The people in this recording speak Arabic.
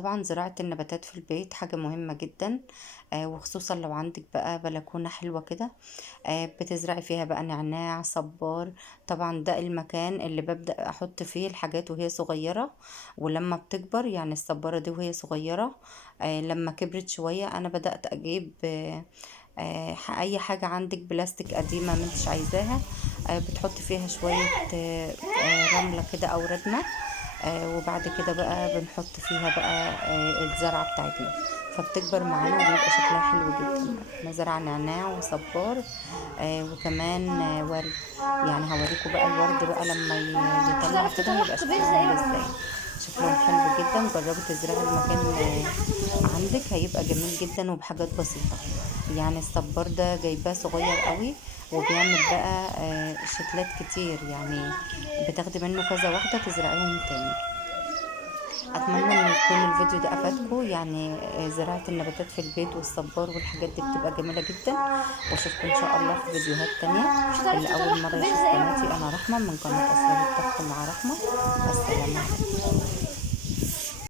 طبعا زراعة النباتات في البيت حاجة مهمة جدا، وخصوصا لو عندك بقى بلكونة حلوة كده، بتزرعي فيها بقى نعناع صبار. طبعا ده المكان اللي ببدأ احط فيه الحاجات وهي صغيرة، ولما بتكبر يعني الصبارة دي وهي صغيرة، لما كبرت شوية انا بدأت اجيب اي حاجة عندك بلاستيك قديمة منتش عايزاها، بتحط فيها شوية رملة كده او ردمة، وبعد كده بقى بنحط فيها بقى الزرعة بتاعتنا، فبتكبر معانا وبيبقى شكلها حلو جدا. احنا زرع نعناع وصبار، وكمان ورد. يعني هوريكم بقى الورد بقى لما مش يطلع هتعرف كده تطلع هيبقى كبير شكله عامل زي ازاي. شكلهم حلو جدا، جربي تزرعي المكان عندك هيبقى جميل جدا وبحاجات بسيطة. يعني الصبار ده جايباه صغير قوي، وبيعمل بقى شتلات كتير، يعني بتاخدي منه كذا واحدة تزرعيهم تاني. اتمنى ان يكون الفيديو ده افادكم، يعني زراعة النباتات في البيت والصبار والحاجات دي بتبقى جميلة جدا. واشوفكم ان شاء الله في فيديوهات تانية. مش هتعرف اللي اول تطلع مرة كبير يشوف زي قناتي، انا رحمة من قناة اسرار الطبخ مع رحمة. السلام عليكم.